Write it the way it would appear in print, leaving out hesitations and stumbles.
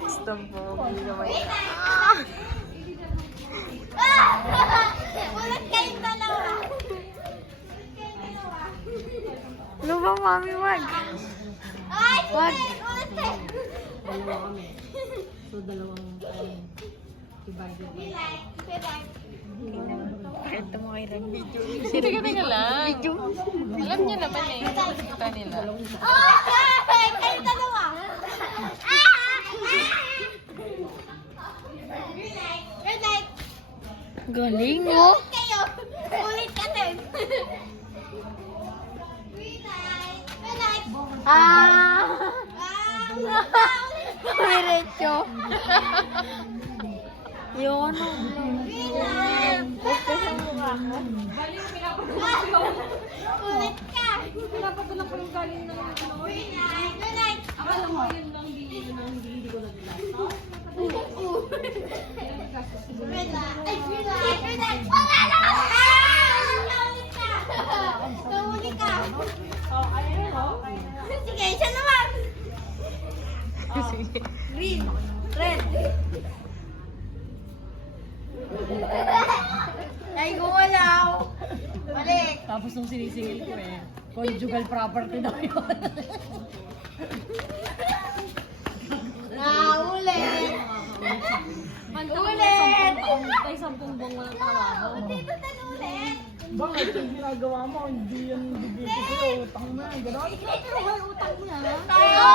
Gusto po, gawin. Ulit kayong dalawa. Ano ba, mami? Wag. Ay, Wag. ulit kayo. Dalawa kami. So, dalawang divided. Ito mo kay Ran. Teka lang. Alam niya naman eh. Kita nila. Ay, kayong dalawa. Red light. Galing, oh. Ulit kayo. Ulit ka din. Red light. Red light. Ah! Ulit ka. Diretso. Yun. Red light. Basta sa mukha ko. Ulit ka. Pinapadala ko yung galing ng Red light. Red light. akala mo yun lang hindi ko naglas. Red light. Ay, red light. Red light. Wala na! Naulit ka. Naulit ka. Oh, ayun o. Sige, siya naman. Sige. Green. Red. Ay, gumalaw. Balik. Tapos nung sinisingil ko eh, conjugal property daw yun. Ulit. Ulit! Tayo 10 buong walang trabaho. Dito na ulit. Bakit yung ginagawa mo? Hindi yan bibigay ko utang mo yan. Gano'n? Pero may utang niya. Tayo.